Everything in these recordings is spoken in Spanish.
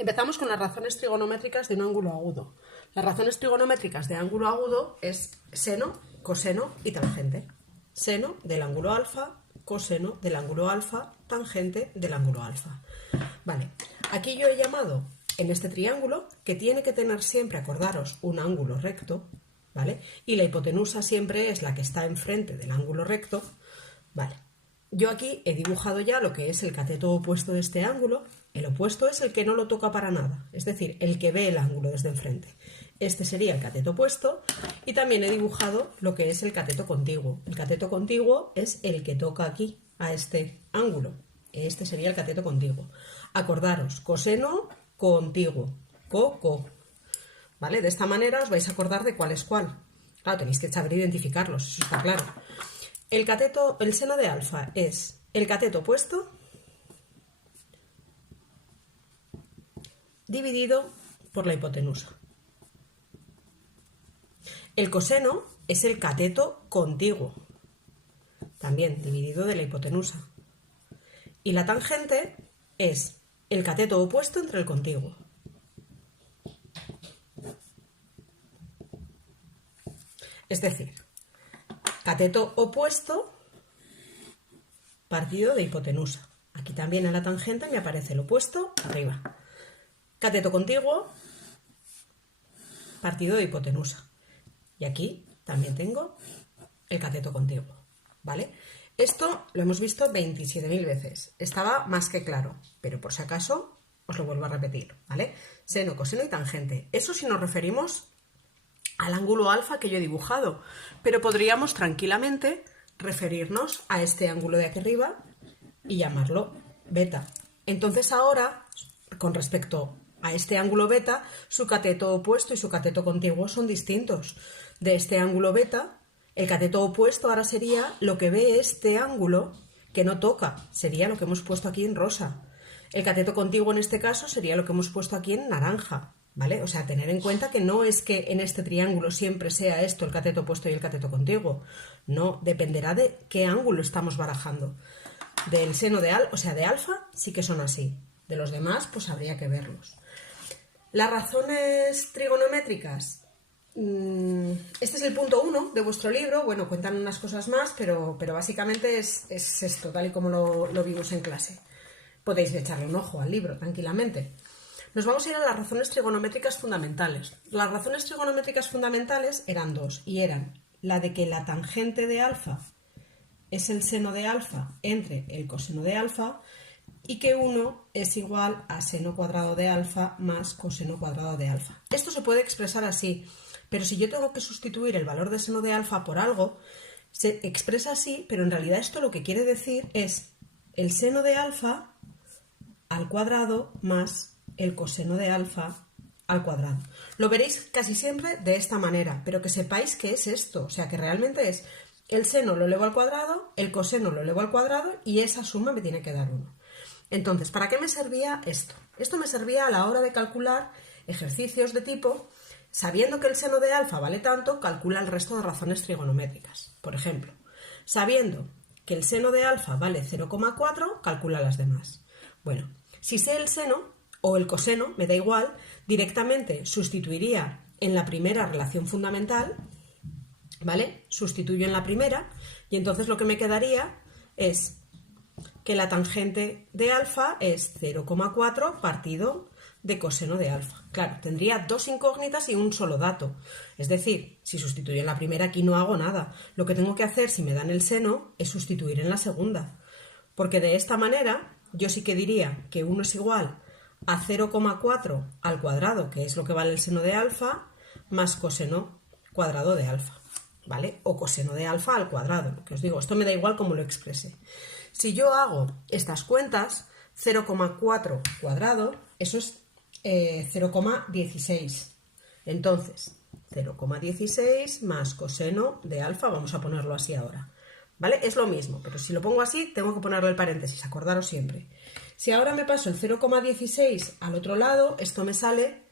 Empezamos con las razones trigonométricas de un ángulo agudo. Las razones trigonométricas de ángulo agudo es seno, coseno y tangente. Seno del ángulo alfa, coseno del ángulo alfa, tangente del ángulo alfa. Vale, aquí yo he llamado en este triángulo que tiene que tener siempre, acordaros, un ángulo recto, ¿vale? Y la hipotenusa siempre es la que está enfrente del ángulo recto, ¿vale? Yo aquí he dibujado ya lo que es el cateto opuesto de este ángulo. El opuesto es el que no lo toca para nada, es decir, el que ve el ángulo desde enfrente. Este sería el cateto opuesto y también he dibujado lo que es el cateto contiguo. El cateto contiguo es el que toca aquí, a este ángulo. Este sería el cateto contiguo. Acordaros, coseno contiguo, co. ¿Vale? De esta manera os vais a acordar de cuál es cuál. Claro, tenéis que saber identificarlos, eso está claro. El seno de alfa es el cateto opuesto dividido por la hipotenusa. El coseno es el cateto contiguo, también dividido de la hipotenusa. Y la tangente es el cateto opuesto entre el contiguo. Es decir, cateto opuesto partido de hipotenusa. Aquí también en la tangente me aparece el opuesto arriba. Cateto contiguo partido de hipotenusa. Y aquí también tengo el cateto contiguo, ¿vale? Esto lo hemos visto 27.000 veces. Estaba más que claro, pero por si acaso os lo vuelvo a repetir, ¿vale? Seno, coseno y tangente. Eso si nos referimos al ángulo alfa que yo he dibujado, pero podríamos tranquilamente referirnos a este ángulo de aquí arriba y llamarlo beta. Entonces ahora, con respecto a este ángulo beta, su cateto opuesto y su cateto contiguo son distintos. De este ángulo beta, el cateto opuesto ahora sería lo que ve este ángulo que no toca, sería lo que hemos puesto aquí en rosa. El cateto contiguo en este caso sería lo que hemos puesto aquí en naranja, ¿vale? O sea, tener en cuenta que no es que en este triángulo siempre sea esto el cateto opuesto y el cateto contiguo. No, dependerá de qué ángulo estamos barajando. Del seno de alfa sí que son así. De los demás, pues habría que verlos. Las razones trigonométricas. Este es el punto 1 de vuestro libro. Bueno, cuentan unas cosas más, pero básicamente es esto, tal y como lo vimos en clase. Podéis echarle un ojo al libro tranquilamente. Nos vamos a ir a las razones trigonométricas fundamentales. Las razones trigonométricas fundamentales eran dos, y eran la de que la tangente de alfa es el seno de alfa entre el coseno de alfa y que 1 es igual a seno cuadrado de alfa más coseno cuadrado de alfa. Esto se puede expresar así, pero si yo tengo que sustituir el valor de seno de alfa por algo, se expresa así, pero en realidad esto lo que quiere decir es el seno de alfa al cuadrado más el coseno de alfa al cuadrado. Lo veréis casi siempre de esta manera, pero que sepáis que es esto, o sea que realmente es el seno lo elevo al cuadrado, el coseno lo elevo al cuadrado y esa suma me tiene que dar 1. Entonces, ¿para qué me servía esto? Esto me servía a la hora de calcular ejercicios de tipo, sabiendo que el seno de alfa vale tanto, calcula el resto de razones trigonométricas. Por ejemplo, sabiendo que el seno de alfa vale 0,4, calcula las demás. Bueno, si sé el seno o el coseno, me da igual, directamente sustituiría en la primera relación fundamental, ¿vale? Sustituyo en la primera y entonces lo que me quedaría es que la tangente de alfa es 0,4 partido de coseno de alfa. Claro, tendría dos incógnitas y un solo dato. Es decir, si sustituyo en la primera aquí no hago nada. Lo que tengo que hacer si me dan el seno es sustituir en la segunda. Porque de esta manera yo sí que diría que 1 es igual a 0,4 al cuadrado, que es lo que vale el seno de alfa, más coseno cuadrado de alfa, ¿vale? O coseno de alfa al cuadrado, lo que os digo, esto me da igual cómo lo exprese. Si yo hago estas cuentas, 0,4 cuadrado, eso es 0,16. Entonces, 0,16 más coseno de alfa, vamos a ponerlo así ahora, ¿vale? Es lo mismo, pero si lo pongo así, tengo que ponerle el paréntesis, acordaros siempre. Si ahora me paso el 0,16 al otro lado, esto me sale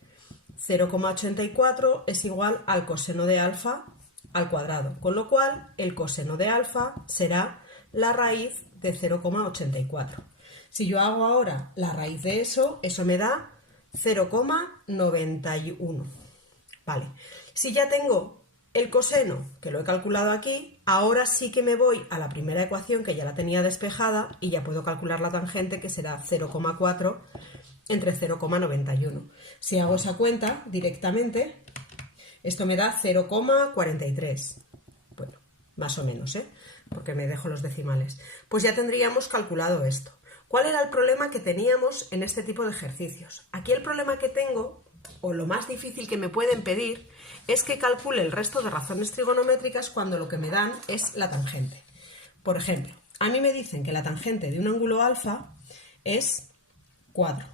0,84 es igual al coseno de alfa al cuadrado, con lo cual el coseno de alfa será la raíz de 0,84. Si yo hago ahora la raíz de eso me da 0,91. Vale, si ya tengo el coseno, que lo he calculado aquí, ahora sí que me voy a la primera ecuación, que ya la tenía despejada, y ya puedo calcular la tangente, que será 0,4 entre 0,91. Si hago esa cuenta directamente, esto me da 0,43. Bueno, más o menos, porque me dejo los decimales. Pues ya tendríamos calculado esto. ¿Cuál era el problema que teníamos en este tipo de ejercicios? Aquí el problema que tengo, o lo más difícil que me pueden pedir, es que calcule el resto de razones trigonométricas cuando lo que me dan es la tangente. Por ejemplo, a mí me dicen que la tangente de un ángulo alfa es 4,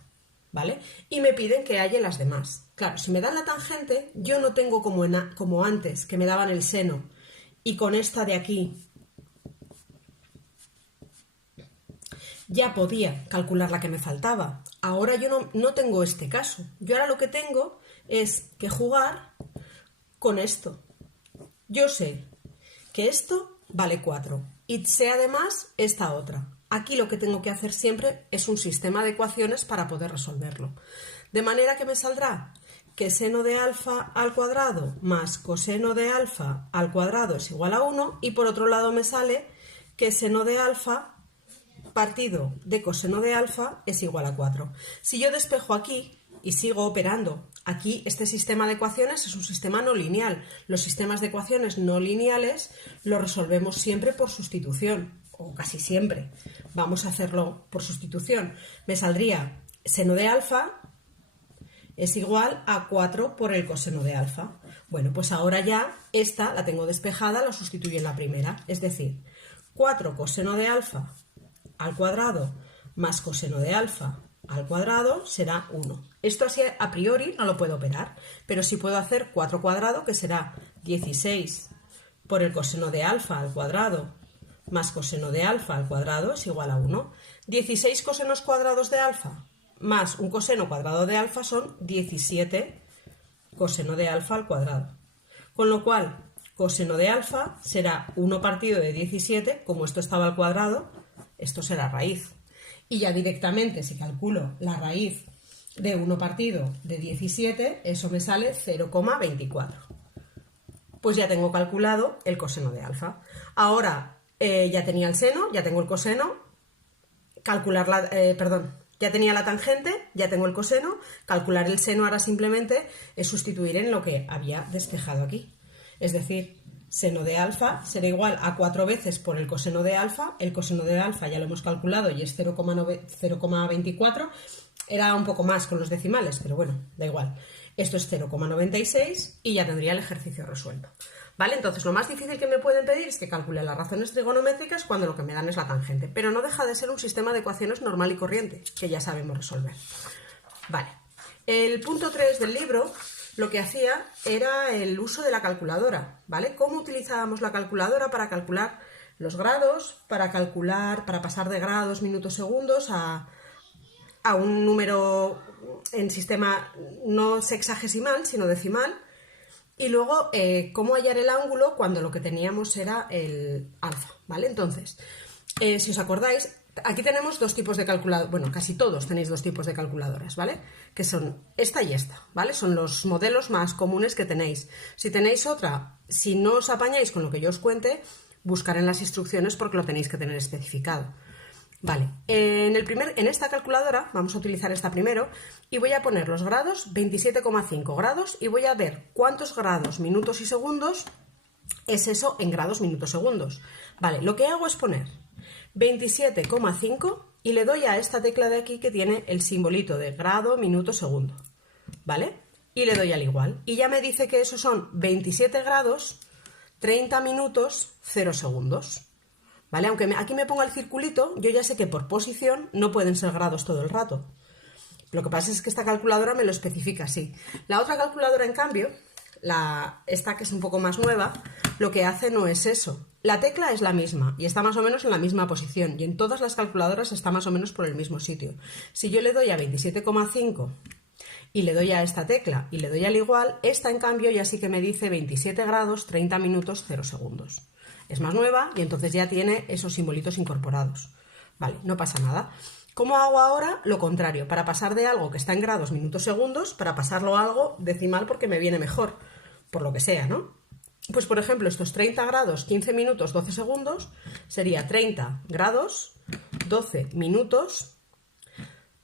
¿vale? Y me piden que halle las demás. Claro, si me dan la tangente, yo no tengo como antes, que me daban el seno, y con esta de aquí ya podía calcular la que me faltaba. Ahora yo no tengo este caso. Yo ahora lo que tengo es que jugar con esto. Yo sé que esto vale 4 y sé además esta otra. Aquí lo que tengo que hacer siempre es un sistema de ecuaciones para poder resolverlo. De manera que me saldrá que seno de alfa al cuadrado más coseno de alfa al cuadrado es igual a 1, y por otro lado me sale que seno de alfa partido de coseno de alfa es igual a 4. Si yo despejo aquí y sigo operando, aquí este sistema de ecuaciones es un sistema no lineal. Los sistemas de ecuaciones no lineales los resolvemos siempre por sustitución, o casi siempre. Vamos a hacerlo por sustitución. Me saldría seno de alfa es igual a 4 por el coseno de alfa. Bueno, pues ahora ya esta la tengo despejada, la sustituyo en la primera. Es decir, 4 coseno de alfa al cuadrado más coseno de alfa al cuadrado será 1. Esto así a priori no lo puedo operar, pero sí puedo hacer 4 cuadrado, que será 16 por el coseno de alfa al cuadrado más coseno de alfa al cuadrado es igual a 1. 16 cosenos cuadrados de alfa más un coseno cuadrado de alfa son 17 coseno de alfa al cuadrado. Con lo cual, coseno de alfa será 1 partido de 17, como esto estaba al cuadrado, esto será raíz. Y ya directamente, si calculo la raíz de 1 partido de 17, eso me sale 0,24. Pues ya tengo calculado el coseno de alfa. Ahora ya tenía el seno, ya tengo el coseno, ya tenía la tangente, ya tengo el coseno, calcular el seno ahora simplemente es sustituir en lo que había despejado aquí. Es decir, seno de alfa será igual a 4 veces por el coseno de alfa. El coseno de alfa ya lo hemos calculado y es 0,24. Era un poco más con los decimales, pero bueno, da igual. Esto es 0,96 y ya tendría el ejercicio resuelto. ¿Vale? Entonces, lo más difícil que me pueden pedir es que calcule las razones trigonométricas cuando lo que me dan es la tangente. Pero no deja de ser un sistema de ecuaciones normal y corriente, que ya sabemos resolver. Vale. El punto 3 del libro lo que hacía era el uso de la calculadora, ¿vale? ¿Cómo utilizábamos la calculadora para calcular los grados, para pasar de grados, minutos, segundos a un número en sistema no sexagesimal, sino decimal? Y luego, cómo hallar el ángulo cuando lo que teníamos era el alfa, ¿vale? Entonces, si os acordáis, aquí tenemos dos tipos de calculadoras, bueno, casi todos tenéis dos tipos de calculadoras, ¿vale? Que son esta y esta, ¿vale? Son los modelos más comunes que tenéis. Si tenéis otra, si no os apañáis con lo que yo os cuente, buscar en las instrucciones porque lo tenéis que tener especificado. Vale, en esta calculadora, vamos a utilizar esta primero, y voy a poner los grados, 27,5 grados, y voy a ver cuántos grados, minutos y segundos es eso en grados, minutos, segundos. Vale, lo que hago es poner 27,5 y le doy a esta tecla de aquí que tiene el simbolito de grado, minuto, segundo. ¿Vale? Y le doy al igual. Y ya me dice que eso son 27 grados, 30 minutos, 0 segundos. ¿Vale? Aunque aquí me ponga el circulito, yo ya sé que por posición no pueden ser grados todo el rato. Lo que pasa es que esta calculadora me lo especifica así. La otra calculadora, en cambio, esta que es un poco más nueva, lo que hace no es eso. La tecla es la misma y está más o menos en la misma posición, y en todas las calculadoras está más o menos por el mismo sitio. Si yo le doy a 27,5 y le doy a esta tecla y le doy al igual, esta en cambio ya sí que me dice 27 grados, 30 minutos, 0 segundos. Es más nueva y entonces ya tiene esos simbolitos incorporados. Vale, no pasa nada. ¿Cómo hago ahora lo contrario? Para pasar de algo que está en grados, minutos, segundos, para pasarlo a algo decimal porque me viene mejor, por lo que sea, ¿no? Pues, por ejemplo, estos 30 grados, 15 minutos, 12 segundos, sería 30 grados, 12 minutos,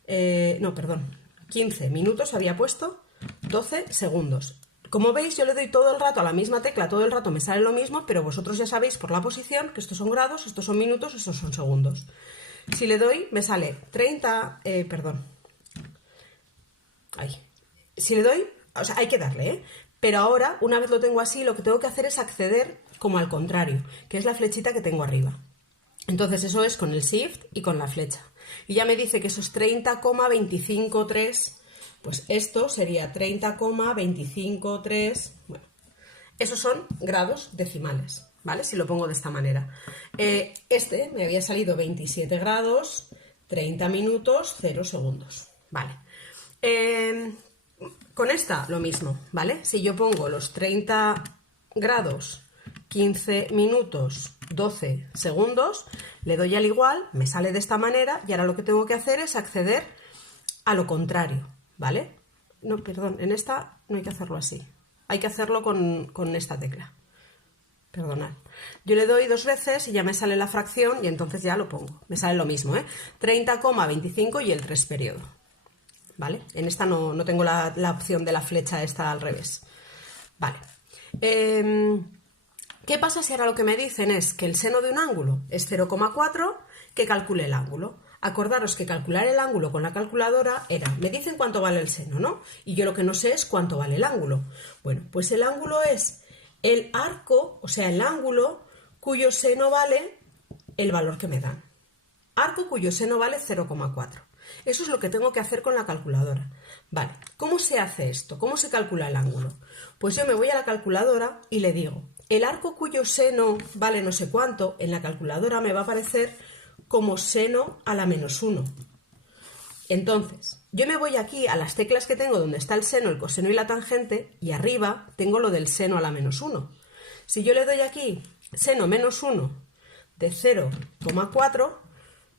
15 minutos había puesto, 12 segundos. Como veis, yo le doy todo el rato a la misma tecla, todo el rato me sale lo mismo, pero vosotros ya sabéis por la posición que estos son grados, estos son minutos, estos son segundos. Si le doy, me sale 30, Si le doy, o sea, hay que darle, ¿eh? Pero ahora, una vez lo tengo así, lo que tengo que hacer es acceder como al contrario, que es la flechita que tengo arriba. Entonces eso es con el Shift y con la flecha. Y ya me dice que esos 30,253, pues esto sería 30,253, bueno, esos son grados decimales, ¿vale? Si lo pongo de esta manera. Este me había salido 27 grados, 30 minutos, 0 segundos, ¿vale? Con esta lo mismo, ¿vale? Si yo pongo los 30 grados, 15 minutos, 12 segundos, le doy al igual, me sale de esta manera y ahora lo que tengo que hacer es acceder a lo contrario, ¿vale? No, perdón, en esta no hay que hacerlo así, hay que hacerlo con esta tecla. Perdonad. Yo le doy 2 veces y ya me sale la fracción y entonces ya lo pongo. Me sale lo mismo, ¿eh? 30,25 y el 3 periodo. ¿Vale? En esta no tengo la opción de la flecha esta al revés. Vale. ¿Qué pasa si ahora lo que me dicen es que el seno de un ángulo es 0,4, que calcule el ángulo? Acordaros que calcular el ángulo con la calculadora era, me dicen cuánto vale el seno, ¿no? Y yo lo que no sé es cuánto vale el ángulo. Bueno, pues el ángulo es el arco, o sea, el ángulo cuyo seno vale el valor que me dan. Arco cuyo seno vale 0,4. Eso es lo que tengo que hacer con la calculadora. Vale, ¿cómo se hace esto? ¿Cómo se calcula el ángulo? Pues yo me voy a la calculadora y le digo, el arco cuyo seno vale no sé cuánto, en la calculadora me va a aparecer como seno a la menos 1. Entonces, yo me voy aquí a las teclas que tengo donde está el seno, el coseno y la tangente, y arriba tengo lo del seno a la menos 1. Si yo le doy aquí seno menos 1 de 0,4,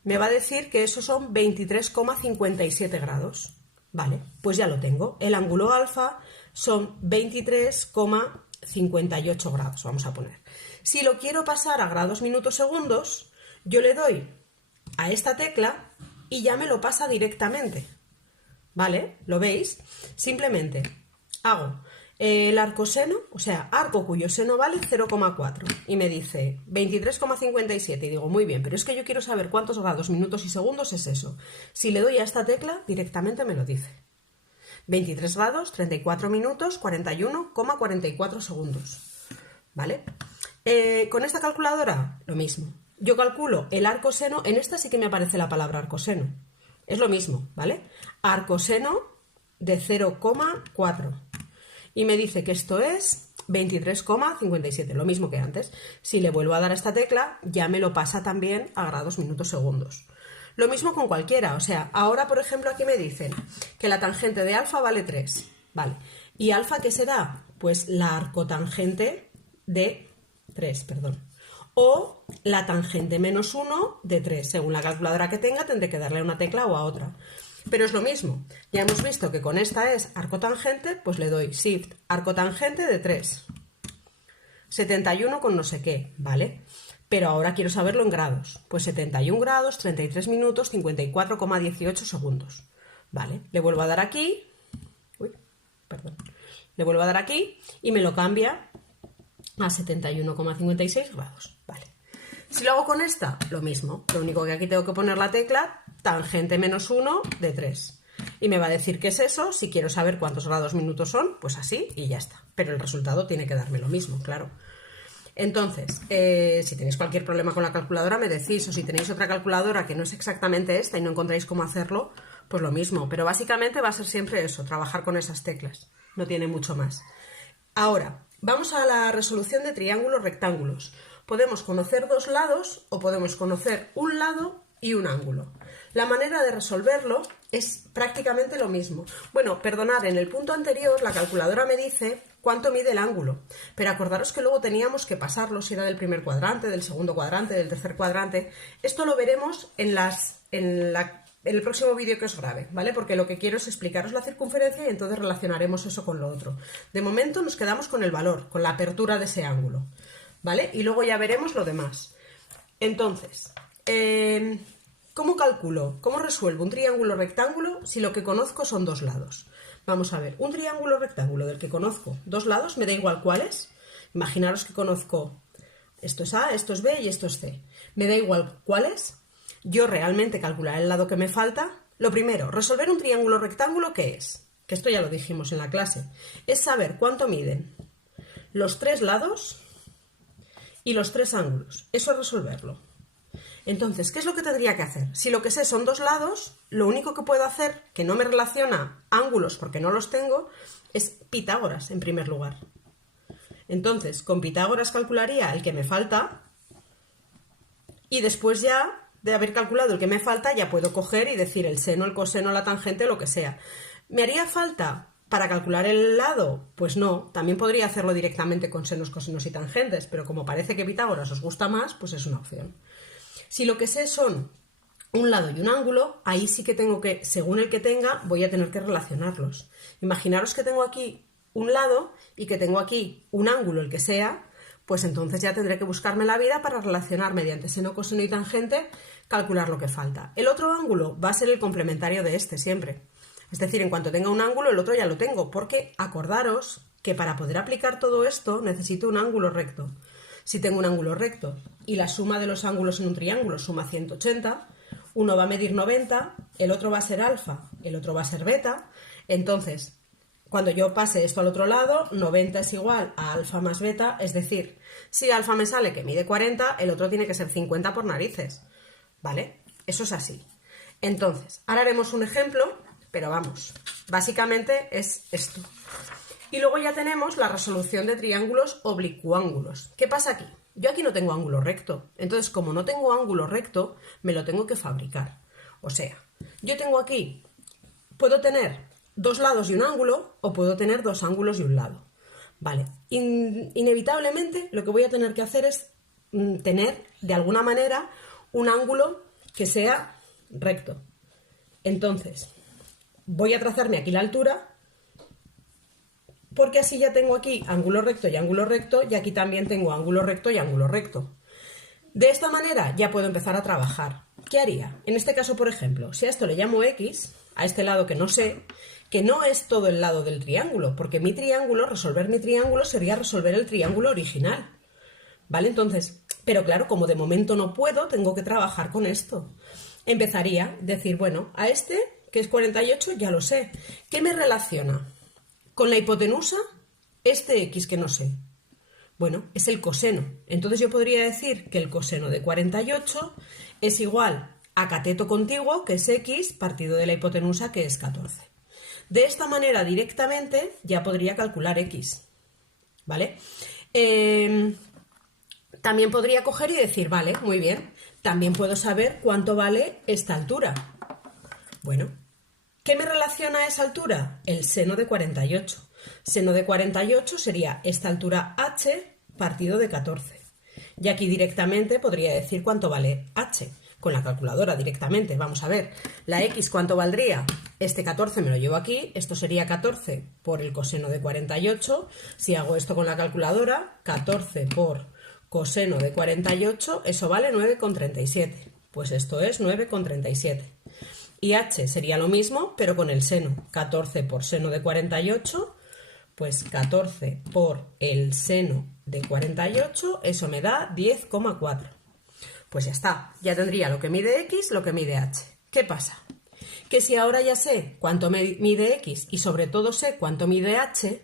me va a decir que esos son 23,57 grados. Vale, pues ya lo tengo. El ángulo alfa son 23,58 grados, vamos a poner. Si lo quiero pasar a grados, minutos, segundos, yo le doy a esta tecla y ya me lo pasa directamente. ¿Vale? ¿Lo veis? Simplemente hago el arcoseno, o sea, arco cuyo seno vale 0,4 y me dice 23,57 y digo, muy bien, pero es que yo quiero saber cuántos grados, minutos y segundos es eso. Si le doy a esta tecla, directamente me lo dice. 23 grados, 34 minutos, 41,44 segundos. ¿Vale? Con esta calculadora, lo mismo. Yo calculo el arcoseno, en esta sí que me aparece la palabra arcoseno. Es lo mismo, ¿vale? Arcoseno de 0,4. Y me dice que esto es 23,57, lo mismo que antes. Si le vuelvo a dar a esta tecla, ya me lo pasa también a grados, minutos, segundos. Lo mismo con cualquiera, o sea, ahora por ejemplo aquí me dicen que la tangente de alfa vale 3, ¿vale? ¿Y alfa qué será? Pues la arcotangente de 3, perdón. O la tangente menos 1 de 3, según la calculadora que tenga tendré que darle a una tecla o a otra. Pero es lo mismo, ya hemos visto que con esta es arcotangente, pues le doy Shift, arcotangente de 3, 71 con no sé qué, ¿vale? Pero ahora quiero saberlo en grados, pues 71 grados, 33 minutos, 54,18 segundos, ¿vale? Le vuelvo a dar aquí, le vuelvo a dar aquí y me lo cambia a 71,56 grados, ¿vale? Si lo hago con esta, lo mismo, lo único que aquí tengo que poner la tecla tangente menos 1 de 3. Y me va a decir qué es eso, si quiero saber cuántos grados, minutos son, pues así y ya está. Pero el resultado tiene que darme lo mismo, claro. Entonces, si tenéis cualquier problema con la calculadora me decís, o si tenéis otra calculadora que no es exactamente esta y no encontráis cómo hacerlo, pues lo mismo. Pero básicamente va a ser siempre eso, trabajar con esas teclas. No tiene mucho más. Ahora, vamos a la resolución de triángulos rectángulos. Podemos conocer dos lados o podemos conocer un lado y un ángulo. La manera de resolverlo es prácticamente lo mismo. Bueno, perdonad, en el punto anterior la calculadora me dice cuánto mide el ángulo, pero acordaros que luego teníamos que pasarlo si era del primer cuadrante, del segundo cuadrante, del tercer cuadrante. Esto lo veremos en la en el próximo vídeo que os grabe, ¿vale? Porque lo que quiero es explicaros la circunferencia y entonces relacionaremos eso con lo otro. De momento nos quedamos con el valor, con la apertura de ese ángulo, ¿vale? Y luego ya veremos lo demás. Entonces, ¿cómo calculo, cómo resuelvo un triángulo rectángulo si lo que conozco son dos lados? Vamos a ver, un triángulo rectángulo del que conozco dos lados, me da igual cuáles. Imaginaros que conozco, esto es A, esto es B y esto es C. Me da igual cuáles. Yo realmente calcularé el lado que me falta. Lo primero, resolver un triángulo rectángulo, ¿qué es? Que esto ya lo dijimos en la clase. Es saber cuánto miden los tres lados y los tres ángulos. Eso es resolverlo. Entonces, ¿qué es lo que tendría que hacer? Si lo que sé son dos lados, lo único que puedo hacer, que no me relaciona ángulos porque no los tengo, es Pitágoras en primer lugar. Entonces, con Pitágoras calcularía el que me falta y después ya de haber calculado el que me falta ya puedo coger y decir el seno, el coseno, la tangente, lo que sea. ¿Me haría falta para calcular el lado? Pues no, también podría hacerlo directamente con senos, cosenos y tangentes, pero como parece que Pitágoras os gusta más, pues es una opción. Si lo que sé son un lado y un ángulo, ahí sí que tengo que, según el que tenga, voy a tener que relacionarlos. Imaginaros que tengo aquí un lado y que tengo aquí un ángulo, el que sea, pues entonces ya tendré que buscarme la vida para relacionar mediante seno, coseno y tangente, calcular lo que falta. El otro ángulo va a ser el complementario de este siempre. Es decir, en cuanto tenga un ángulo, el otro ya lo tengo, porque acordaros que para poder aplicar todo esto necesito un ángulo recto. Si tengo un ángulo recto y la suma de los ángulos en un triángulo suma 180, uno va a medir 90, el otro va a ser alfa, el otro va a ser beta, entonces cuando yo pase esto al otro lado, 90 es igual a alfa más beta, es decir, si alfa me sale que mide 40, el otro tiene que ser 50 por narices, ¿vale? Eso es así. Entonces, ahora haremos un ejemplo, pero vamos, básicamente es esto. Y luego ya tenemos la resolución de triángulos oblicuángulos. ¿Qué pasa aquí? Yo aquí no tengo ángulo recto, entonces como no tengo ángulo recto, me lo tengo que fabricar. O sea, yo tengo aquí, puedo tener dos lados y un ángulo, o puedo tener dos ángulos y un lado. Vale, inevitablemente lo que voy a tener que hacer es tener, de alguna manera, un ángulo que sea recto. Entonces, voy a trazarme aquí la altura, porque así ya tengo aquí ángulo recto, y aquí también tengo ángulo recto y ángulo recto. De esta manera ya puedo empezar a trabajar. ¿Qué haría? En este caso, por ejemplo, si a esto le llamo X, a este lado que no sé, que no es todo el lado del triángulo, porque mi triángulo, resolver mi triángulo sería resolver el triángulo original. ¿Vale? Entonces, pero claro, como de momento no puedo, tengo que trabajar con esto. Empezaría a decir, bueno, a este, que es 48, ya lo sé. ¿Qué me relaciona? Con la hipotenusa, este X que no sé. Bueno, es el coseno. Entonces yo podría decir que el coseno de 48 es igual a cateto contiguo, que es X, partido de la hipotenusa, que es 14. De esta manera, directamente, ya podría calcular X. ¿Vale? También podría coger y decir, vale, muy bien, también puedo saber cuánto vale esta altura. Bueno, ¿qué me relaciona a esa altura? El seno de 48. Seno de 48 sería esta altura h partido de 14. Y aquí directamente podría decir cuánto vale h. Con la calculadora directamente, vamos a ver. La x, ¿cuánto valdría? Este 14 me lo llevo aquí. Esto sería 14 por el coseno de 48. Si hago esto con la calculadora, 14 por coseno de 48, eso vale 9,37. Pues esto es 9,37. Y h sería lo mismo, pero con el seno. 14 por seno de 48, pues 14 por el seno de 48, eso me da 10,4. Pues ya está, ya tendría lo que mide x, lo que mide h. ¿Qué pasa? Que si ahora ya sé cuánto mide x y sobre todo sé cuánto mide h,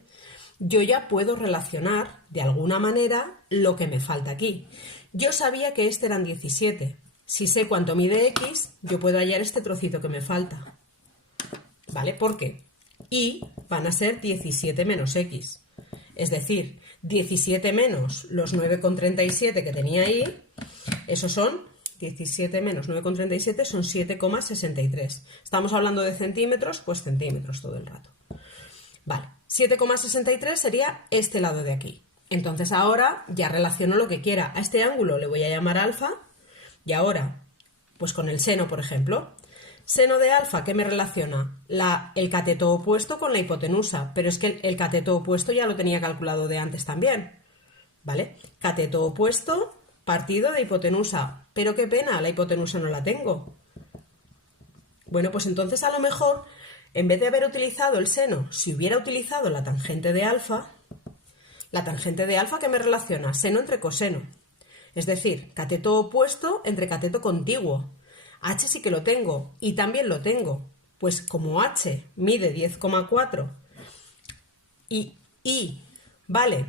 yo ya puedo relacionar de alguna manera lo que me falta aquí. Yo sabía que este eran 17. Si sé cuánto mide x, yo puedo hallar este trocito que me falta. ¿Vale? ¿Por qué? Y van a ser 17 menos x. Es decir, 17 menos los 9,37 que tenía ahí, esos son 17 menos 9,37 son 7,63. Estamos hablando de centímetros, pues centímetros todo el rato. Vale, 7,63 sería este lado de aquí. Entonces ahora ya relaciono lo que quiera. A este ángulo le voy a llamar alfa y ahora, pues con el seno, por ejemplo, Seno de alfa, ¿qué me relaciona? El cateto opuesto con la hipotenusa, pero es que el cateto opuesto ya lo tenía calculado de antes también, ¿vale? Cateto opuesto partido de hipotenusa, pero qué pena, la hipotenusa no la tengo. Bueno, pues entonces a lo mejor, en vez de haber utilizado el seno, si hubiera utilizado la tangente de alfa, ¿qué me relaciona? Seno entre coseno. Es decir, cateto opuesto entre cateto contiguo. H sí que lo tengo, y también lo tengo. Pues como H mide 10,4 y I vale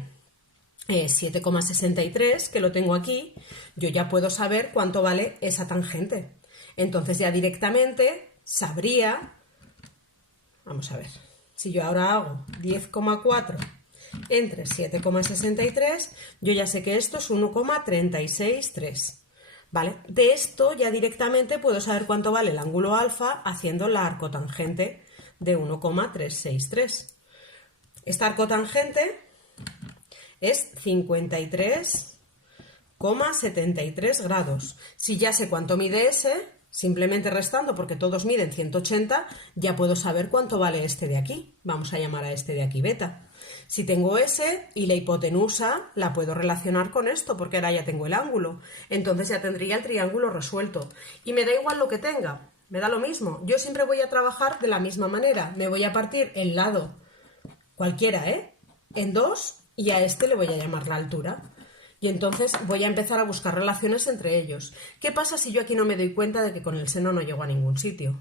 7,63, que lo tengo aquí, yo ya puedo saber cuánto vale esa tangente. Entonces ya directamente sabría, vamos a ver, si yo ahora hago 10,4 entre 7,63, yo ya sé que esto es 1,363, ¿vale? De esto ya directamente puedo saber cuánto vale el ángulo alfa haciendo la arcotangente de 1,363. Esta arcotangente es 53,73 grados. Si ya sé cuánto mide ese, simplemente restando, porque todos miden 180, ya puedo saber cuánto vale este de aquí. Vamos a llamar a este de aquí beta. Si tengo ese y la hipotenusa, la puedo relacionar con esto, porque ahora ya tengo el ángulo. Entonces ya tendría el triángulo resuelto. Y me da igual lo que tenga, me da lo mismo. Yo siempre voy a trabajar de la misma manera. Me voy a partir el lado, cualquiera, en dos, y a este le voy a llamar la altura. Y entonces voy a empezar a buscar relaciones entre ellos. ¿Qué pasa si yo aquí no me doy cuenta de que con el seno no llego a ningún sitio?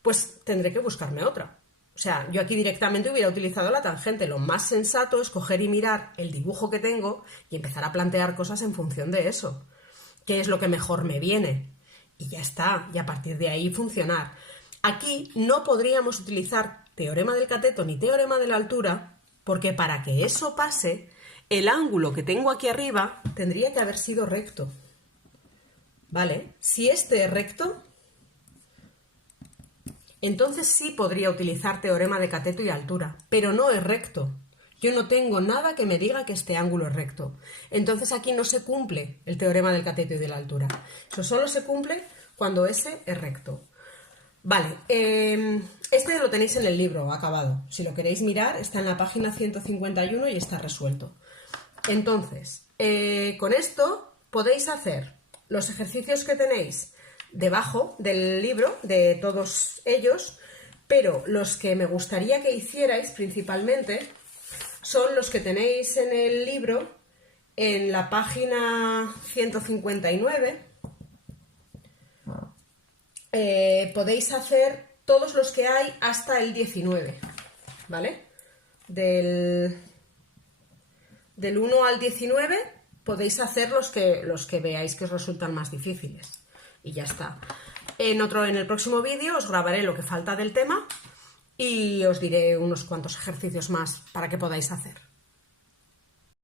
Pues tendré que buscarme otra. O sea, yo aquí directamente hubiera utilizado la tangente. Lo más sensato es coger y mirar el dibujo que tengo y empezar a plantear cosas en función de eso. ¿Qué es lo que mejor me viene? Y ya está, y a partir de ahí funcionar. Aquí no podríamos utilizar teorema del cateto ni teorema de la altura, porque para que eso pase, el ángulo que tengo aquí arriba tendría que haber sido recto. ¿Vale? Si este es recto, entonces sí podría utilizar teorema de cateto y altura, pero no es recto. Yo no tengo nada que me diga que este ángulo es recto. Entonces aquí no se cumple el teorema del cateto y de la altura. Eso solo se cumple cuando ese es recto. Vale, este lo tenéis en el libro acabado. Si lo queréis mirar, está en la página 151 y está resuelto. Entonces, con esto podéis hacer los ejercicios que tenéis debajo del libro, de todos ellos, pero los que me gustaría que hicierais principalmente son los que tenéis en el libro en la página 159. Podéis hacer todos los que hay hasta el 19, ¿vale? Del 1 al 19 podéis hacer los que veáis que os resultan más difíciles. Y ya está. En el próximo vídeo os grabaré lo que falta del tema y os diré unos cuantos ejercicios más para que podáis hacer.